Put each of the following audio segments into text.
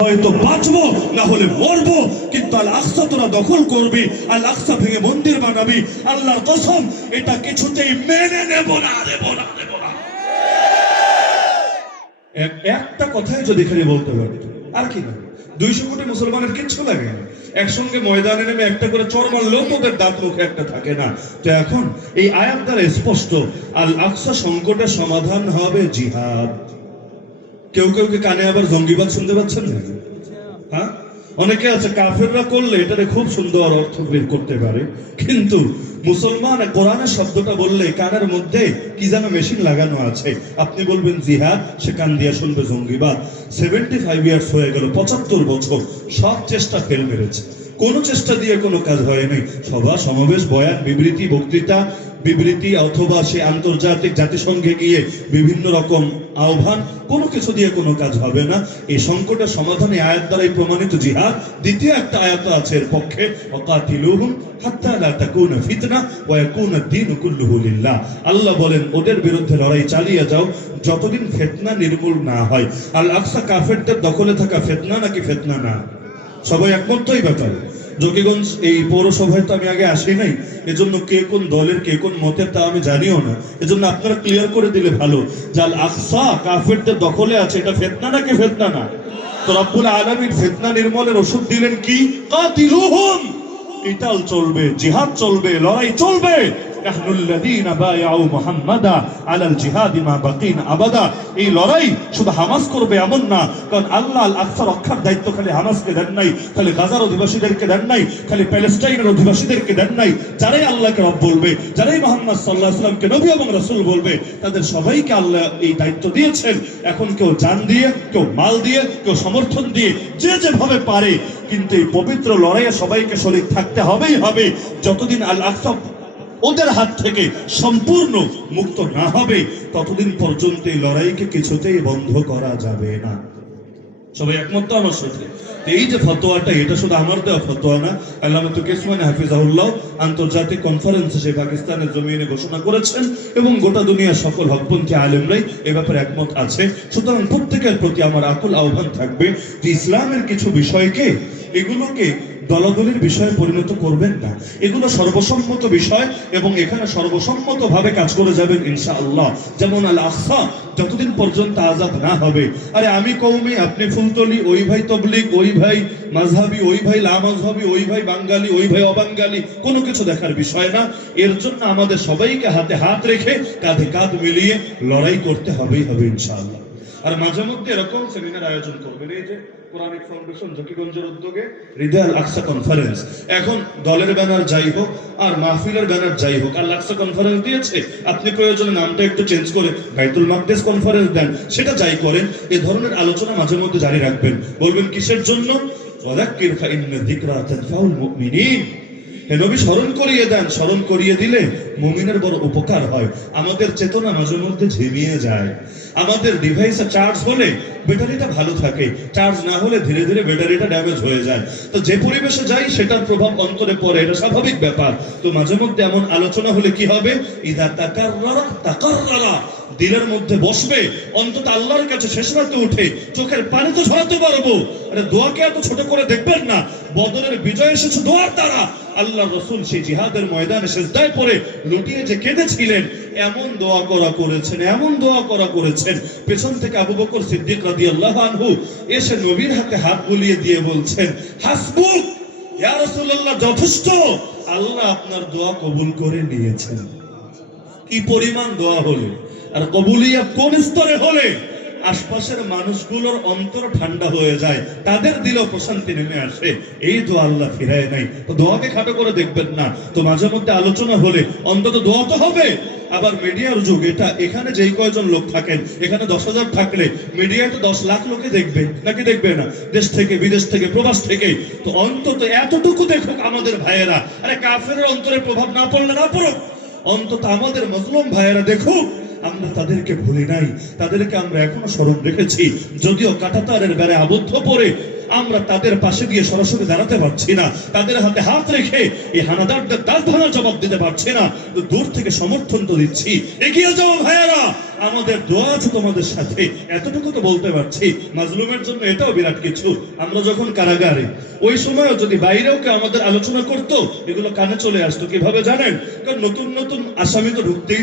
হয়তো বাঁচবো না হলে মরবো, কিন্তু আল আকসা তোরা দখল করবি, আল আকসা ভেঙে মন্দির বানাবি। আল্লাহর কসম, এটা কিছুতেই মেনে নেব না। একটা কথাই যদি খালি বলতে পারি, আর কি না, 200 কোটি মুসলমানের কিচ্ছু লাগে না। একসঙ্গে ময়দানে নেমে একটা করে চড় মারলেও তোদের দাঁত মুখে একটা থাকে না। তো এখন এই আয়াত দ্বারা স্পষ্ট, আল আকসা সংকটের সমাধান হবে জিহাদ। কেউ কেউ কে কানে আবার জঙ্গিবাদ শুনতে পাচ্ছেন না? হ্যাঁ, অনেকে আছে কাফেররা করলে এটারে খুব সুন্দর অর্থ বের করতে পারে, কিন্তু মুসলমান কোরআনের শব্দটা বললে কানের মধ্যে কি যেন মেশিন লাগানো আছে। আপনি বলবেন জিহাদ, সে কান দিয়া শুনবে জঙ্গিবাদ। 75 ইয়ার্স হয়ে গেল, 75 বছর সব চেষ্টা ফেল মেরেছে। কোনো চেষ্টা দিয়ে কোনো কাজ হয়নি। সভা সমাবেশ, বয়ান, বিবৃতি, বক্তৃতা, বিবৃতি, অথবা সে আন্তর্জাতিক জাতিসংঘে গিয়ে বিভিন্ন রকম আহ্বান, কোনো কিছু দিয়ে কোনো কাজ হবে না। এই সংকটের সমাধানে আয়াত দ্বারাই প্রমাণিত জিহাদ। দ্বিতীয় একটা আয়াত আছে এর পক্ষে, ওয়াকাতিলুহুম হাত্তা লা তাকুনা ফিতনা ওয়া ইয়াকুনা দ্বীনু কুল্লুহু লিল্লাহ। আল্লাহ বলেন, ওদের বিরুদ্ধে লড়াই চালিয়ে যাও যতদিন ফিতনা নির্মূল না হয়। আল আকসা কাফেরদের দখলে থাকা ফিতনা নাকি ফিতনা না? সবাই একমত তো এই ব্যাপারে? যোগীগঞ্জ এই পৌরসভায় তো আমি আগে আসি নাই, এজন্য কে কোন দলের কে কোন মতের তা আমি জানিও না। এজন্য আপনারা ক্লিয়ার করে দিলে ভালো যে আল আকসা কাফেরদের দখলে আছে, এটা ফিতনা নাকি ফিতনা না? তো রব্বুল আলামিন ফিতনা নির্মূলের ওষুধ দিলেন কি? কাতিলুহুম, কিতাল চলবে, জিহাদ চলবে, লড়াই চলবে। নাহনুল্লাযীনা বায়াউ মুহাম্মাদা আলাল জিহাদি মা বাকিনা আবাদা। এই লড়াই শুধু হামাস করবে এমন না, কারণ আল্লাহ আল আকসা রক্ষার দায়িত্ব খালি হামাসকে দেন নাই, খালি গাজার অধিবাসীদেরকে দেন নাই, খালি প্যালেস্টাইনের অধিবাসীদেরকে দেন নাই। যারাই আল্লাহকে রব বলবে, যারাই মুহাম্মদ সাল্লাল্লাহু আলাইহি ওয়াসাল্লামকে নবী এবং রাসূল বলবে, তাদের সবাইকে আল্লাহ এই দায়িত্ব দিয়েছেন। এখন কেউ জান দিয়ে, কেউ মাল দিয়ে, কেউ সমর্থন দিয়ে, যে যেভাবে পারে, কিন্তু এই পবিত্র লড়াইয়ে সবাইকে শরীক থাকতে হবেই হবে। যতদিন আল আকসা ওদের হাত থেকে সম্পূর্ণ মুক্ত না হবে, ততদিন পর্যন্ত এই লড়াইকে কিছুতেই বন্ধ করা যাবে না। সবাই একমত তো আমার সাথে? এই যে ফতোয়াটা, এটা শুধু আমার দেওয়া ফতোয়া না, আল্লামা তুকি উসমানী হাফিজাহুল্লাহ আন্তর্জাতিক কনফারেন্সে সে পাকিস্তানের জমিনে ঘোষণা করেছেন, এবং গোটা দুনিয়ার সকল হকপন্থী আলেমরাই এ ব্যাপারে একমত আছে। সুতরাং প্রত্যেকের প্রতি আমার আকুল আহ্বান থাকবে যে ইসলামের কিছু বিষয়কে, এগুলোকে দলাদলির বিষয়ে পরিণত করবেন না। এগুলো সর্বসম্মত বিষয়, এবং এখানে সর্বসম্মতভাবে কাজ করে যাবেন ইনশাআল্লাহ। যেমন আল আকসা যতদিন পর্যন্ত আজাদ না হবে, আরে আমি কওমি, আপনি ফুলতলি, ওই ভাই তবলিগ, ওই ভাই মাযহাবি, ওই ভাই লামাযহাবি, ওই ভাই বাঙালি, ওই ভাই অবাঙালি, কোনো কিছু দেখার বিষয় না। এর জন্য আমাদের সবাইকে হাতে হাত রেখে কাঁধে কাঁধ মিলিয়ে লড়াই করতে হবেই হবে ইনশাআল্লাহ। আর মাঝে মধ্যে এরকম সেমিনার আয়োজন করবেন, এই যে কোরআনিক ফাউন্ডেশন জকিগঞ্জের উদ্যোগে হৃদয় আল আকসা কনফারেন্স। এখন দলের ব্যানার যাই হোক আর মাহফিলের ব্যানার যাই হোক, আল আকসা কনফারেন্স দিয়েছে, আপনি প্রয়োজনে নামটা একটু চেঞ্জ করে বাইতুল মাকদিস কনফারেন্স দেন, সেটা যাই করেন। এই ধরনের আলোচনা মাঝে মধ্যে জারি রাখবেন। বলবেন কিসের জন্য? ওয়াযাক্কির ফাইন্না যিকরা তানফাউল মুমিনিন। হে নবী, স্মরণ করিয়ে দেন, স্মরণ করিয়ে দিলে মুমিনের বড় উপকার হয়। আমাদের চেতনা মাঝে মধ্যে ঝিমিয়ে যায়। আমাদের ডিভাইসে চার্জ হলে ব্যাটারিটা ভালো থাকে, চার্জ না হলে ধীরে ধীরে ব্যাটারিটা ড্যামেজ হয়ে যায়। তো যে পরিবেশে যাই সেটার প্রভাব অন্তরে পড়ে, এটা স্বাভাবিক ব্যাপার। তো মাঝে মধ্যে এমন আলোচনা হলে কি হবে? ইদা তাকাররারা তাকাররারা, দিলের মধ্যে বসবে। অন্তত আল্লাহর কাছে শেষ রাতে উঠে চোখের পানি তো ঝরাতে পারবো। আরে দোয়াকে এত ছোট করে দেখবেন না। বদরের বিজয় এসেছে দোয়ার দ্বারা। আল্লাহ রাসূল সেই জিহাদের ময়দানে সিজদায় পড়ে লুটিয়ে যে কেঁদেছিলেন, এমন দোয়া করেছেন, এমন দোয়া করেছেন। পেছন থেকে আবু বকর সিদ্দিক রাদিয়াল্লাহু আনহু এসে নবীর হাতে হাত বুলিয়ে দিয়ে বলছেন, হাসবুক ইয়া রাসূলুল্লাহ, যথেষ্ট, আল্লাহ আপনার দোয়া কবুল করে নিয়েছেন। কি পরিমাণ দোয়া হলে, আর কবুলিয়াত কোন স্তরে হলে আশপাশের মানুষগুলোর অন্তর ঠান্ডা হয়ে যায়, তাদের দিলেও প্রশান্তি নেমে আসে। এই দোয়া আল্লাহ ফিরায় নাই। তো দোয়াকে খাটো করে দেখবেন না। তো মাঝে মধ্যে আলোচনা হলে অন্তত দোয়া তো হবে। আবার মিডিয়ার যুগ এটা, এখানে যেই কয়জন লোক থাকেন, এখানে 10,000 থাকলে মিডিয়াতে 10 লাখ লোকে দেখবে নাকি দেখবে না? দেশ থেকে, বিদেশ থেকে, প্রবাস থেকে। তো অন্তত এতটুকু দেখুক আমাদের ভাইয়েরা। আরে কাফেরের অন্তরে প্রভাব না পড়লে না পড়ুক, অন্তত আমাদের মজলুম ভাইয়েরা দেখুক আমরা তাদেরকে ভুলি নাই, তাদেরকে আমরা এখনো স্মরণ রেখেছি। যদিও কাঁটাতারের বেড়ায় আবদ্ধ পড়ে আমরা তাদের পাশে গিয়ে সরাসরি দাঁড়াতে পারছি না, তাদের হাতে হাত রেখে এই হানাদারদের দাঁত ভাঙার জবাব দিতে পারছি না, তো দূর থেকে সমর্থন তো দিচ্ছি। এগিয়ে যাও ভাইয়েরা, আমাদের দোয়া আছে তোমাদের সাথে। এতটুকু তো বলতে পারছি। মাজলুমের জন্য এটাও বিরাট কিছু। আমরা যখন কারাগারে, ওই সময়ও যদি বাইরেও কেউ আমাদের আলোচনা করতো, এগুলো কানে চলে আসতো। কিভাবে জানেন? কারণ নতুন নতুন আসামি তো ঢুকতেই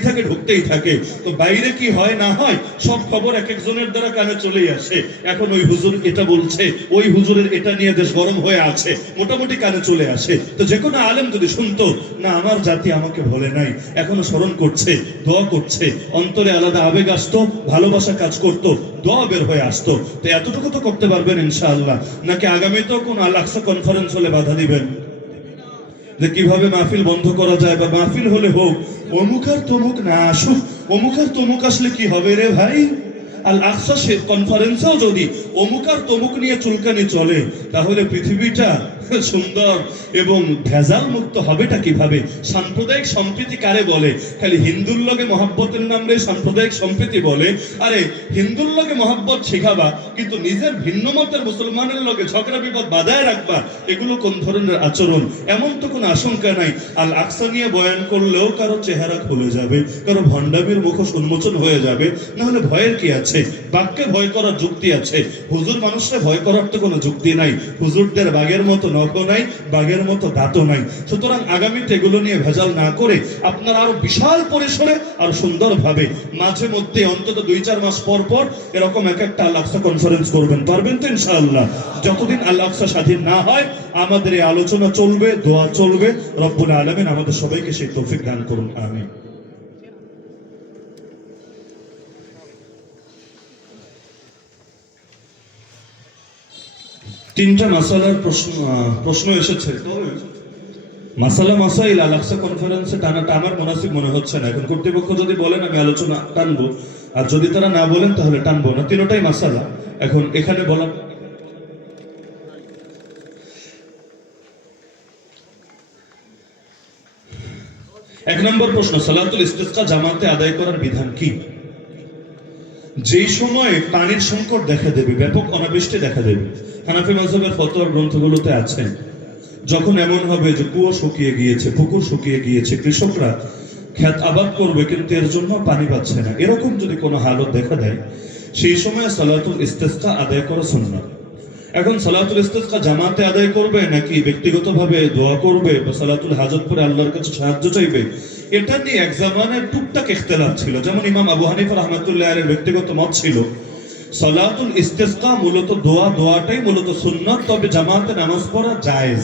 থাকে। তো বাইরে কি হয় না হয় সব খবর এক একজনের দ্বারা কানে চলেই আসে। এখন ওই হুজুর এটা বলছে, ওই হুজুরের এটা নিয়ে দেশ গরম হয়ে আছে, মোটামুটি কানে চলে আসে। তো যে কোনো আলেম যদি শুনতো, না আমার জাতি আমাকে ভোলে নাই, এখনো স্মরণ করছে, দোয়া করছে, অন্তরে আলাদা আবেগ আসতো, ভালোবাসা কাজ করতো, দোয়া বের হয়ে আসতো। তো এতটুকু তো করতে পারবেন ইনশাআল্লাহ। নাকি আগামীতেও কোন আল আকসা কনফারেন্স হলে বাধা দিবেন যে কিভাবে মাহফিল বন্ধ করা যায়, বা মাহফিল হলে হোক অমুক আর তমুক না আসুক, অমুক আর তমুক আসলে কি হবে রে ভাই? আল আকসা কনফারেন্সেও যদি অমুক আর তমুক নিয়ে চুলকানি চলে, তাহলে পৃথিবীটা সুন্দর এবং ভেজাল মুক্ত হবেটা কিভাবে? সাম্প্রদায়িক সম্প্রীতি কারে বলে? খালি হিন্দুর লগে মহাব্বতের নাম রে সাম্প্রদায়িক সম্প্রীতি বলে। আরে হিন্দুর লগে মহাব্বত শেখাবা, কিন্তু নিজের ভিন্ন মতের মুসলমানের লগে ঝগড়া বিবাদ বাধায় রাখবা, এগুলো কোন ধরনের আচরণ? এমন তো কোনো আশঙ্কা নাই আল আকসা নিয়ে বয়ান করলেও কারো চেহারা খুলে যাবে, কারো ভণ্ডামির মুখোশ উন্মোচন হয়ে যাবে। না হলে ভয়ের কি আছে? বাক্যে ভয় করার যুক্তি আছে। হুজুর মানুষকে ভয় করার তো কোনো যুক্তি নাই। হুজুরদের বাঘের মতো নখও নাই, বাঘের মতো দাঁতও নাই। সুতরাং আগামীতে এগুলো নিয়ে ভেজাল না করে আপনারা আরো বিশাল পরিসরে আর সুন্দরভাবে মাঝে মধ্যে অন্তত 2-4 মাস পর পর এরকম এক একটা আল আকসা কনফারেন্স করবেন। পারবেন তো ইনশাআল্লাহ? যতদিন আল আকসা স্বাধীন না হয় আমাদের এই আলোচনা চলবে, দোয়া চলবে। রব্বুল আলামিন আমাদের সবাইকে সেই তৌফিক দান করুন, আমিন। তিনটা মাসালার প্রশ্ন এসেছে। মাসাইল আল আকসা কনফারেন্সে টানাটা আমার মুনাসিব মনে হচ্ছে না। এখন কর্তৃপক্ষ যদি বলেন আমি আলোচনা টানবো, আর যদি তারা না বলেন তাহলে টানবো না। তিনটাই মাসালা এখন এখানে বলা। এক নম্বর প্রশ্ন, সালাতুল ইস্তিসকা জামাতে আদায় করার বিধান কি? যেই সময়ে পানির সংকট দেখা দেবে, ব্যাপক অনাবৃষ্টি দেখা দেবে, হানাফি মাযহাবের ফতোয়ার গ্রন্থগুলোতে আছে, যখন এমন হবে যে কুয়ো শুকিয়ে গিয়েছে, পুকুর শুকিয়ে গিয়েছে, কৃষকরা ক্ষেত আবাদ করবে কিন্তু এর জন্য পানি পাচ্ছে না, এরকম যদি কোনো হালত দেখা দেয়, সেই সময় সালাতুল ইস্তিসকা আদায় করা সুন্নাত। এখন সালাতুল ইস্তিসকা জামাতে আদায় করবে নাকি ব্যক্তিগতভাবে দোয়া করবে বা সালাতুল হাজত পড়ে আল্লাহর কাছে সাহায্য চাইবে, এটা নিয়ে এক জামানায় টুকটাক ইখতিলাফ ছিল। যেমন ইমাম আবু হানিফা রাহমাতুল্লাহ আলাইহির ব্যক্তিগত মত ছিল সালাতুল ইস্তিসকা মূলত দোয়াটাই মূলত সুন্নাত, তবে জামাতে নামাজ পড়া জায়েজ।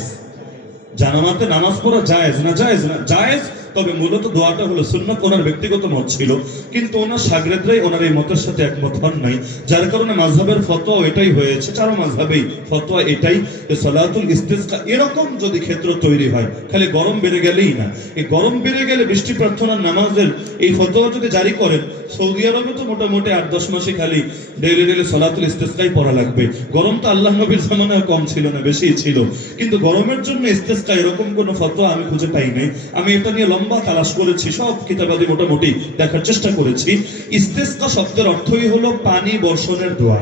জামাতে নামাজ পড়া জায়েজ না? জায়েজ না, জায়েজ, তবে মূলত দোয়াটা হলো সুন্নাত। ওনার ব্যক্তিগত মত ছিল, কিন্তু ওনার শাগরেদরাই ওনার এই মতের সাথে একমত হন নাই, যার কারণে মাযহাবের ফতোয়া এটাই হয়েছে, চারো মাযহাবেই ফতোয়া এটাই যে সালাতুল ইস্তিসকা এরকম যদি ক্ষেত্র তৈরি হয়, খালি গরম বেড়ে গেলেই না, এই গরম বেড়ে গেলে বৃষ্টি প্রার্থনার নামাজের এই ফতোয়া যদি জারি করেন, সৌদি আরবে তো মোটামুটি 8-10 মাসে খালি ডেইলি সালাতুল ইস্তিসকাই পড়া লাগবে। গরম তো আল্লাহ নবীর জামানায় কম ছিল না, বেশিই ছিল, কিন্তু গরমের জন্য ইস্তিসকা এরকম কোনো ফতোয়া আমি খুঁজে পাই নাই। আমি এটা নিয়ে লম্বা তালাশ করেছি, সব কিতাবাদি মোটামুটি দেখার চেষ্টা করেছি। ইস্তিসকা শব্দের অর্থই হলো পানি বর্ষণের দোয়া।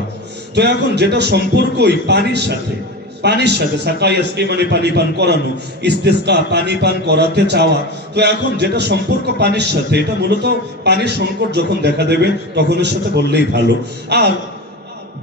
তো এখন যেটা সম্পর্কই পানির সাথে, সাকা ইয়াসকি মানে পানি পান করানো, ইস্তিসকা পানি পান করাতে চাওয়া। তো এখন যেটা সম্পর্ক পানির সাথে, এটা মূলত পানির সংকট যখন দেখা দেবে তখন এর সাথে বললেই ভালো। আর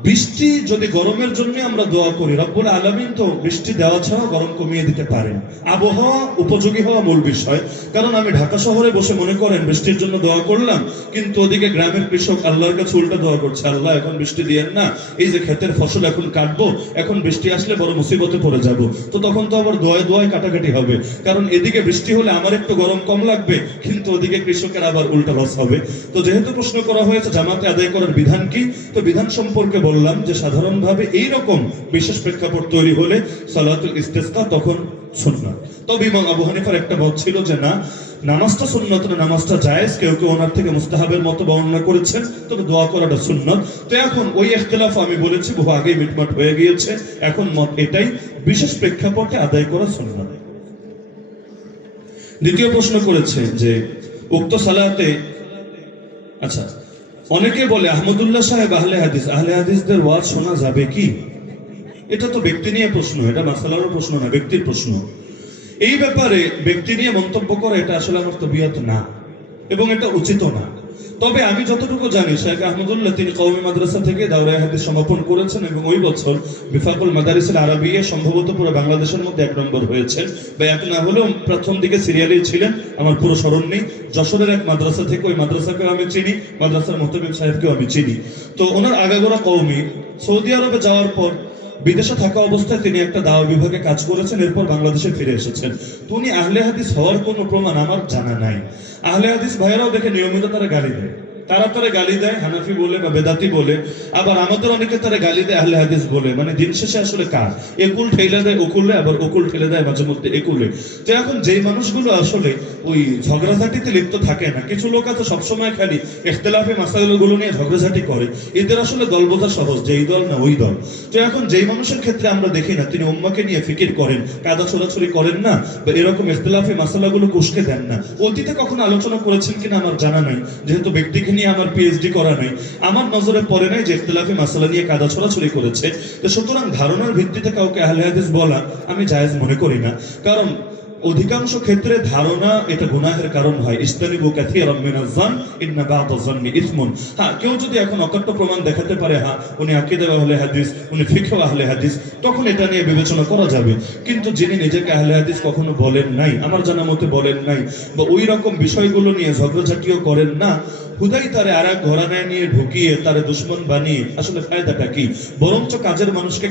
বৃষ্টি যদি গরমের জন্য আমরা দোয়া করি, রব্বুল আলামিন তো বৃষ্টি দেওয়া ছাড়াও গরম কমিয়ে দিতে পারেন। আবহাওয়া উপযোগী হওয়া মূল বিষয়। কারণ আমি ঢাকা শহরে বসে মনে করেন বৃষ্টির জন্য দোয়া করলাম, কিন্তু ওদিকে গ্রামের কৃষক আল্লাহর কাছে উল্টা দোয়া করছে, আল্লাহ এখন বৃষ্টি দিয়েন না, এই যে ক্ষেতের ফসল এখন কাটবো, এখন বৃষ্টি আসলে বড় মুসিবতে পড়ে যাব। তো তখন তো আবার দোয়ায় কাটাকাটি হবে, কারণ এদিকে বৃষ্টি হলে আমার একটু গরম কম লাগবে, কিন্তু ওদিকে কৃষকের আবার উল্টা লস হবে। তো যেহেতু প্রশ্ন করা হয়েছে জামাতে আদায় করার বিধান কি, তো বিধান সম্পর্কে বললাম যে সাধারণভাবে এই রকম বিশেষ প্রেক্ষাপট তৈরি হলে সালাতুল ইস্তিসকা তখন সুন্নাত। তবে ইমাম আবু হানিফার একটা মত ছিল যে না, নামাজটা সুন্নাত না, নামাজটা জায়েজ। কেউ কেউ ওনার থেকে মুস্তাহাবের মতো বর্ণনা করেছেন, তবে দোয়া করাটা সুন্নাত। তো এখন ওই ইখতিলাফ আমি বলেছি বহু আগেই মিটমাট হয়ে গিয়েছে। এখন মত এটাই, বিশেষ প্রেক্ষাপটে আদায় করা সুন্নাত। দ্বিতীয় প্রশ্ন করেছে যে উক্ত সালাতে, আচ্ছা, অনেকে বলে আহমদুল্লাহ সাহেব আহলে হাদিসদের ওয়াজ শোনা যাবে কি? এটা তো ব্যক্তি নিয়ে প্রশ্ন, এটা মাসালারও প্রশ্ন না, ব্যক্তির প্রশ্ন। এই ব্যাপারে ব্যক্তি নিয়ে মন্তব্য করা এটা আসলে আমার তবিয়ত না, এবং এটা উচিত না। তবে আমি যতটুকু জানি শেখ আহমদুল্লাহ তিনি কওমি মাদ্রাসা থেকে দাওরায়ে হাদিস সমাপন করেছেন এবং ওই বছর বিফাকুল মাদারিসুল আরাবিয়া সম্ভবত পুরো বাংলাদেশের মধ্যে 1 নম্বর হয়েছেন, বা এক না হলেও প্রথম দিকে সিরিয়ালেই ছিলেন, আমার পুরো স্মরণ নেই। যশোরের এক মাদ্রাসা থেকে, ওই মাদ্রাসাকেও আমি চিনি, মাদ্রাসার মুহতামিম সাহেবকেও আমি চিনি। তো ওনার আগাগোড়া কওমি। সৌদি আরবে যাওয়ার পর বিদেশে থাকা অবস্থায় তিনি একটা দাওয়া বিভাগে কাজ করেছেন, এরপর বাংলাদেশে ফিরে এসেছেন। তো উনি আহলে হাদিস হওয়ার কোনো প্রমাণ আমার জানা নাই। আহলে হাদিস ভাইয়েরাও দেখে নিয়মিত তারা গালি দেয়, তারা গালি দেয় হানাফি বলে বা বেদাতি বলে, আবার আমাদের অনেকে তারা গালি দেয় আহলে হাদিস বলে। মানে দিন শেষে আসলে কার একুল ঠেলে দেয় ওকুলে, আবার ওকুল ঠেলে দেয় মাঝে মধ্যে একুলে। তো এখন যেই মানুষগুলো আসলে ওই ঝগড়াঝাটিতে লিপ্ত থাকে না, কিছু লোক আছে সবসময় খালি ইখতিলাফি মাসাইলগুলো নিয়ে ঝগড়াঝাটি করে, এদের আসলে দল বোঝা সহজ যে এই দল না ওই দল। তো এখন যেই মানুষের ক্ষেত্রে আমরা দেখি না তিনি উম্মাকে নিয়ে ফিকির করেন, কাদা ছোড়াছুরি করেন না, বা এরকম ইখতিলাফি মাসালাগুলো কুশকে দেন না, অতীতে কখনো আলোচনা করেছেন কিনা আমার জানা নাই, যেহেতু ব্যক্তিকে নিয়ে আমার পিএইচডি করা নাই, আমার নজরে পড়ে নাই যে ইখতিলাফি মাসালা নিয়ে কাদা ছড়াছড়ি করেছে। তো সুতরাং ধারণার ভিত্তিতে কাউকে আহলে হাদিস বলা আমি জায়েজ মনে করি না, কারণ অধিকাংশ ক্ষেত্রে ধারণা এটা গুনাহের কারণ হয়। ইস্তানিবু কাসীরাম মিনাজ যান ইন্না বা'দাজ যান্নি ইসমুন। হ্যাঁ, কেউ যদি এখন অকট্ট প্রমাণ দেখাতে পারে, হ্যাঁ উনি আকীদা আহলে হাদিস, উনি ফিকহ আহলে হাদিস, তখন এটা নিয়ে বিবেচনা করা যাবে। কিন্তু যিনি নিজেকে আহলে হাদিস কখনো বলেন নাই, আমার জানা মতে বলেন নাই, বা ওই রকম বিষয়গুলো নিয়ে ঝগড়াঝাটিও করেন না, হুদাই তারে আর এক ঘরানায় নিয়ে ঢুকিয়ে তারে দুশ্মন বানিয়ে আসলে ফায়দাটা কি? বরঞ্চ কাজের মানুষকে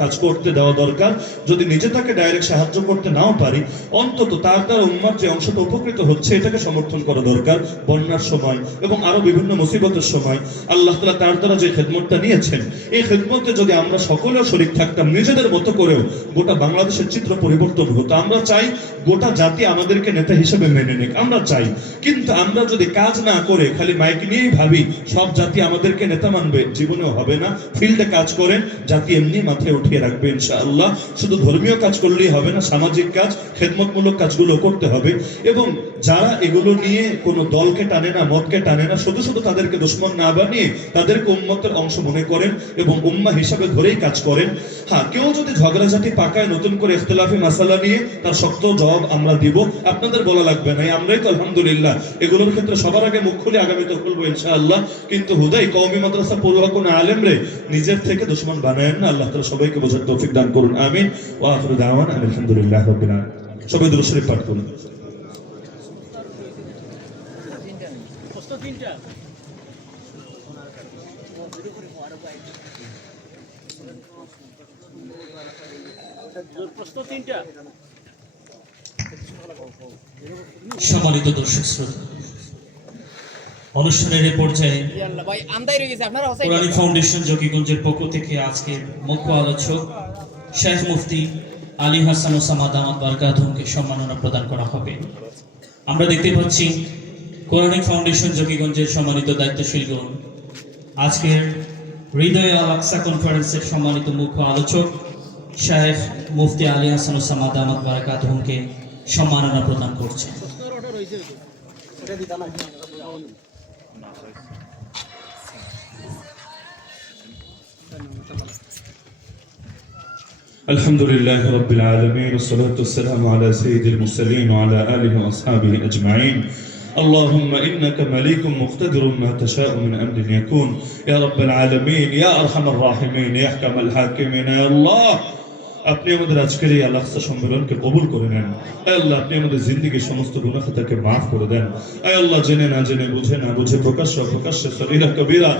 কাজ করতে দেওয়া দরকার। যদি নিজে তাকে ডাইরেক্ট সাহায্য করতে নাও পারি, অন্তত তার দ্বারা উম্মার যে অংশটা উপকৃত হচ্ছে এটাকে সমর্থন করা দরকার। বন্যার সময় এবং আরো বিভিন্ন মুসিবতের সময় আল্লাহ তাআলা তার দ্বারা যে খেদমতটা নিয়েছেন, এই খেদমতে যদি আমরা সকলেও শরীক থাকতাম নিজেদের মতো করেও, গোটা বাংলাদেশের চিত্র পরিবর্তন হতো। আমরা চাই গোটা জাতি আমাদেরকে নেতা হিসেবে মেনে নিক, আমরা চাই। কিন্তু আমরা যদি কাজ না করে খালি মাইক নিয়েই ভাবি সব জাতি আমাদেরকে নেতা মানবে, জীবনেও হবে না। ফিল্ডে কাজ করেন, জাতি এমনি মাথায় উঠিয়ে রাখবে ইনশাআল্লাহ। শুধু ধর্মীয় কাজ করলেই হবে না, সামাজিক কাজ, খেদমতমূলক কাজগুলো করতে হবে। এবং যারা এগুলো নিয়ে কোনো দলকে টানে না, মতকে টানে না, শুধু শুধু তাদেরকে দুশমন না বানিয়ে তাদেরকে উম্মতের অংশ মনে করেন এবং উম্মাহ হিসাবে ধরেই কাজ করেন। হ্যাঁ, কেউ যদি ঝগড়াঝাটি পাকায় নতুন করে ইখতিলাফি মাসালা নিয়ে, তার শক্ত জবাব আমরা দিব, আপনাদের বলা লাগবে না। আমরাই তো আলহামদুলিল্লাহ এগুলোর ক্ষেত্রে সবার আগে মুখ খুলে আগামীতে খুলবো ইনশাআল্লাহ। কিন্তু হুদাই কওমি মাদ্রাসা পড়ুয়া কোন আলেম রে নিজের থেকে দুশমন বানায়েন না। আল্লাহ তাআলা সবাইকে বোঝার তৌফিক দান করুন, আমিন। ওয়া আখিরু দাওয়ানা আলহামদুলিল্লাহি রাব্বিল আলামিন। সবাই দুরূদ শরীফ পাঠ করুন। সম্মানিত দর্শক শ্রোতা, অনুষ্ঠানের এ পর্যায়ে কোরআনিক ফাউন্ডেশন জকিগঞ্জের পক্ষ থেকে আজকে মুখ্য আলোচক শেখ মুফতি আলী হাসান ওসামা দামাত বারকাতুহুকে সম্মাননা প্রদান করা হবে। আমরা দেখতে পাচ্ছি কোরআনিক ফাউন্ডেশন জকিগঞ্জের সম্মানিত দায়িত্বশীলগণ আজকের হৃদয় আল আকসা কনফারেন্সের সম্মানিত মুখ্য আলোচক শেখ মুফতি আলী হাসান ওসামা দামাত বারকাতুহুকে সম্মাননা প্রদান করছেন। الحمد لله رب العالمين، والصلاة والسلام على سيد المرسلين وعلى آله وأصحابه أجمعين. اللهم إنك مليك مقتدر ما تشاء من أمر يكون يا رب العالمين يا أرحم الراحمين يا أحكم الحاكمين يا الله। আপনি আমাদের আজকের এই আল-আকসা সম্মেলনকে কবুল করে নেন। আয় আল্লাহ, আপনি আমাদের জিন্দেগীর সমস্ত গুনাহ খাতাকে মাফ করে দেন। আয় আল্লাহ, জেনে না জেনে, বুঝে না বুঝে, প্রকাশ্য অপ্রকাশ্যে, সগীরা কবিরা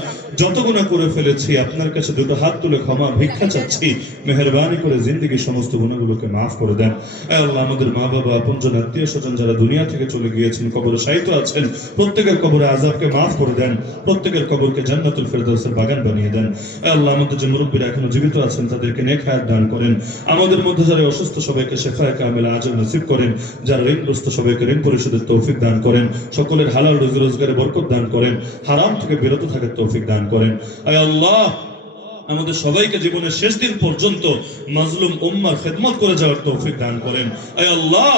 যত গুনাহ করে ফেলেছি, আপনার কাছে দুটো হাত তুলে ক্ষমা ভিক্ষা চাচ্ছি। মেহেরবানি করে জিন্দেগীর সমস্ত গুনাহগুলোকে মাফ করে দেন। আয় আল্লাহ, আমাদের মা বাবা, আপনজন, আত্মীয় স্বজন যারা দুনিয়া থেকে চলে গিয়েছেন, কবরে শায়িত আছেন, প্রত্যেকের কবরে আযাবকে মাফ করে দেন, প্রত্যেকের কবরকে জান্নাতুল ফেরদাউসের বাগান বানিয়ে দেন। আয় আল্লাহ, আমাদের যে মুরব্বীরা এখনো জীবিত আছেন তাদেরকে নেক হায়াত দান করেন। আমাদের মধ্যে যারা অসুস্থ সবাইকে শিফায়ে কামিলা আজল নসিব করেন। যারা ঋণগ্রস্ত সবাইকে ঋণ পরিশোধের তৌফিক দান করেন। সকলের হালাল রুজি রোজগারে বরকত দান করেন। হারাম থেকে বিরত থাকার তৌফিক দান করেন। আয় আল্লাহ, আমাদের সবাইকে জীবনের শেষ দিন পর্যন্ত মাজলুম উম্মার খেদমত করে যাওয়ার তৌফিক দান করেন। আয় আল্লাহ,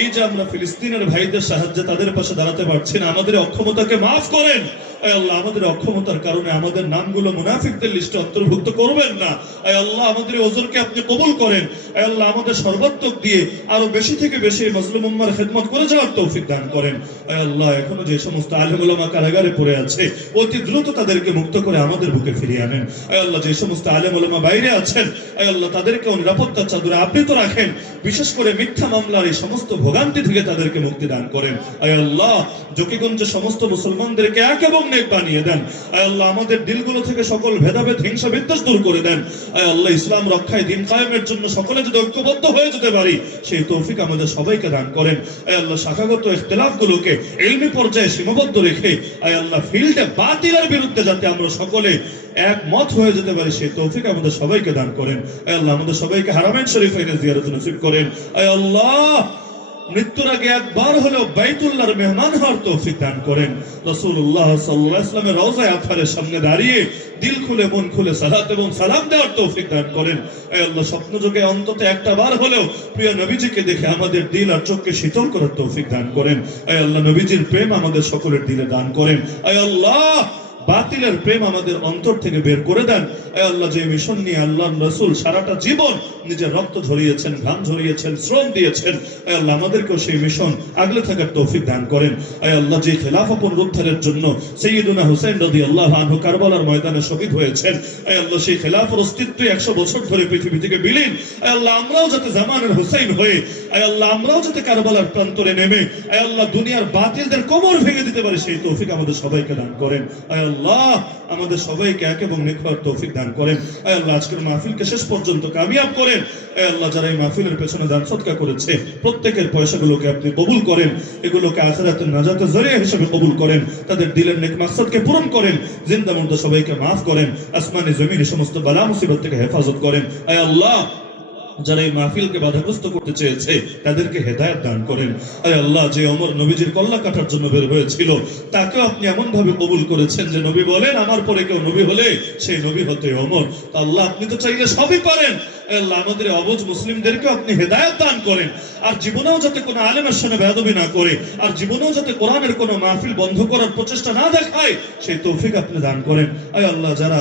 এই যে আমরা ফিলিস্তিনের ভাইদের সাহায্যে তাদের পাশে দাঁড়াতে পারছি না, আমাদের অক্ষমতাকে মাফ করেন। আয় আল্লাহ, আমাদের অক্ষমতার কারণে আমাদের নামগুলো মুনাফিকদের লিস্টে অন্তর্ভুক্ত করবেন না। আয় আল্লাহ, আমাদের ওজরকে আপনি কবুল করেন। আয় আল্লাহ আমাদের সর্বাত্মক দিয়ে আরো বেশি থেকে বেশি মাজলুম উম্মার খেদমত করে যাওয়ার তৌফিক দান করেন। আয় আল্লাহ এখনো যে সমস্ত আলেম ওলামা কারাগারে পড়ে আছে অতি দ্রুত তাদেরকে মুক্ত করে আমাদের বুকে ফিরিয়ে আনেন। আয় আল্লাহ যে সমস্ত আলেম ওলামা বাইরে আছেন আয় আল্লাহ তাদেরকেও নিরাপত্তার চাদরে আবৃত রাখেন, বিশেষ করে মিথ্যা মামলার এই সমস্ত ভোগান্তি থেকে তাদেরকে মুক্তি দান করেন। আয় আল্লাহ জকিগঞ্জের সমস্ত মুসলমানদেরকে এক এবং নেক বানিয়ে দেন। আয় আল্লাহ আমাদের দিলগুলো থেকে সকল ভেদাভেদ হিংসা বিদ্বেষ দূর করে দেন। আয় আল্লাহ ইসলাম রক্ষায় দিন কায়েমের জন্য সকলে যদি ঐক্যবদ্ধ হয়ে যেতে পারি সেই তৌফিক আমাদের সবাইকে দান করেন। আয় আল্লাহ শাখাগত ইখতিলাফগুলোকে ইলমি পর্যায়ে সীমাবদ্ধ রেখে আয় আল্লাহ ফিল্ডে বাতিলের বিরুদ্ধে যাতে আমরা সকলে একমত হয়ে যেতে পারি সেই তৌফিক আমাদের সবাইকে দান করেন। আয় আল্লাহ আমাদের সবাইকে হারামাইন শরীফে এনে জিয়ারত নসিব করেন। আয় আল্লাহ মৃত্যুর আগে একবার হলেও বাইতুল্লাহর মেহমান হওয়ার তৌফিক দান করেন। রাসূলুল্লাহ সাল্লাল্লাহু আলাইহি ওয়াসাল্লামের রওজায়ে আতহারের সামনে দাঁড়িয়ে দিল খুলে মন খুলে সালাত এবং সালাম দেওয়ার তৌফিক দান করেন। আয় আল্লাহ স্বপ্ন যোগে অন্তত একটা বার হলেও প্রিয় নবীজিকে দেখে আমাদের দিল আর চোখকে শীতল করার তৌফিক দান করেন। আয় আল্লাহ নবীজির প্রেম আমাদের সকলের দিলে দান করেন। আয় আল্লাহ বাতিলের প্রেম আমাদের অন্তর থেকে বের করে দেন। আয় আল্লাহ যে মিশন নিয়ে আল্লাহর রাসূল সারাটা জীবন নিজের রক্ত ঝরিয়েছেন, ঘাম ঝরিয়েছেন, শ্রম দিয়েছেন, আয় আল্লাহ আমাদেরকেও সেই মিশন আগলে থাকার তৌফিক দান করেন। আয় আল্লাহ যে খেলাফত পুনরুদ্ধারের জন্য সাইয়্যিদুনা হুসাইন রাদিয়াল্লাহু আনহু কারবালার ময়দানে শহীদ হয়েছেন, আয় আল্লাহ সেই খেলাফতের অস্তিত্ব 100 বছর ধরে পৃথিবী থেকে বিলীন। আয় আল্লাহ আমরাও যাতে জামানের হুসাইন হয়ে আয় আল্লাহ আমরাও যাতে কারবালার প্রান্তরে নেমে আয় আল্লাহ দুনিয়ার বাতিলদের কোমর ভেঙে দিতে পারি সেই তৌফিক আমাদের সবাইকে দান করেন। আয় আল্লাহ আমাদের সবাইকে এক এবং নেক হওয়ার তৌফিক দান করেন। আয় আল্লাহ আজকের মাহফিলকে শেষ পর্যন্ত কামিয়াব করেন। আয় আল্লাহ যারা এই মাহফিলের পেছনে দান সদকা করেছে প্রত্যেকের পয়সাগুলোকে আপনি কবুল করেন, এগুলোকে আখিরাতের নাজাতের জরিয়া হিসেবে কবুল করেন, তাদের দিলের নেক মাকসাদকে পূরণ করেন, জিন্দা মুর্দা সবাইকে মাফ করেন, আসমানে জমিনে সমস্ত বালা মুসিবত থেকে হেফাজত করেন। আয় আল্লাহ যারা এই মাহফিলকে বাধাগ্রস্ত করতে চেয়েছে তাদেরকে হেদায়েত দান করেন। আয় আল্লাহ যে ওমর নবীজির কল্লা কাটার জন্য বের হয়েছিল তাকেও আপনি এমন ভাবে কবুল করেছেন যে নবী বলেন আমার পরে কেউ নবী হলে সেই নবী হতে ওমর। তো আল্লাহ আপনি তো চাইলে সবই পারেন। আল্লাহ আমাদের অবুঝ মুসলিমদেরকে আপনি হেদায়েত দান করেন, আর জীবনেও যাতে কোনো আলেমের সাথে বেয়াদবি না করে, আর জীবনেও যাতে কোরআনের কোনো মাহফিল বন্ধ করার প্রচেষ্টা না দেখায় সেই তৌফিক আপনি দান করেন। আয় আল্লাহ যারা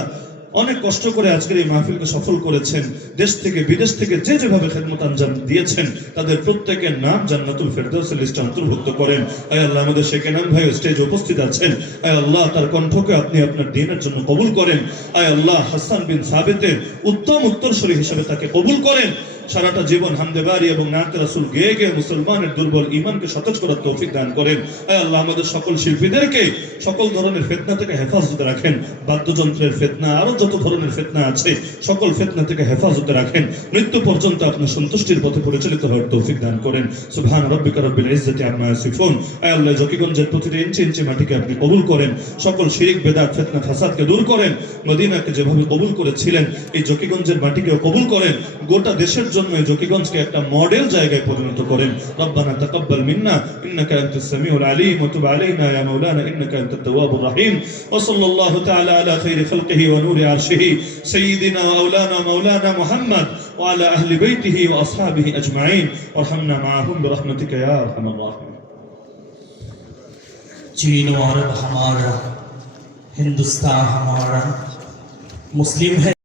অনেক কষ্ট করে আজকের এই মাহফিলকে সফল করেছেন, দেশ থেকে বিদেশ থেকে যে যেভাবে খেদমত আঞ্জাম দিয়েছেন তাদের প্রত্যেকের নাম জান্নাতুল ফেরদাউসের লিস্টে অন্তর্ভুক্ত করেন। আয় আল্লাহ আমাদের শেখ এনাম ভাই স্টেজে উপস্থিত আছেন, আয় আল্লাহ তার কণ্ঠকে আপনি আপনার দ্বীনের জন্য কবুল করেন। আয় আল্লাহ হাসান বিন সাবিতের উত্তম উত্তরসূরি হিসেবে তাকে কবুল করেন। সারাটা জীবন হামদে বারি এবং নাতে রাসূল গেয়ে গেয়ে মুসলমানের দুর্বল ঈমানকে সতেজ করার তৌফিক দান করেন। আয় আল্লাহ আমাদের সকল শিল্পীদেরকে সকল ধরনের ফিতনা থেকে হেফাজতে রাখেন, বাদ্যযন্ত্রের ফিতনা আরো যত ধরনের ফিতনা আছে সকল ফিতনা থেকে হেফাজতে রাখেন, মৃত্যু পর্যন্ত আপনার সন্তুষ্টির পথে পরিচালিত হওয়ার তৌফিক দান করেন। সুবহান রাব্বিকা রাব্বিল ইজ্জাতি আম্মা ইয়াসিফুন। আয় আল্লাহ জকিগঞ্জের প্রতিটি ইঞ্চি ইঞ্চি মাটিকে আপনি কবুল করেন, সকল শিরিক বেদাত ফিতনা ফাসাদকে দূর করেন, মদিনাকে যেভাবে কবুল করেছিলেন এই জকিগঞ্জের মাটিকেও কবুল করেন, গোটা দেশের জন্য এই জকিগঞ্জকে একটা মডেল জায়গায় পরিণত করেন। রব্বানা তাকাব্বাল মিন্না ইন্নাকা আনতাস সামিউল আলিম ওয়া তুব আলাইনা ইয়া মাওলানা ইন্নাকা আনতাত তাওয়াবুর রহিম। ওয়া সাল্লাল্লাহু তাআলা আলা খাইরি খালকিহি ওয়া নূরি আরশিহি সাইয়্যিদিনা মাওলানা মুহাম্মদ ওয়া আলা আহলি বাইতিহি ওয়া আসহাবিহি আজমাইন ওয়ারহামনা মাআহুম বিরহমাতিকা ইয়া আরহামার রাহিমিন। चीन और हमारा, हिंदुस्तान हमारा, मुस्लिम है।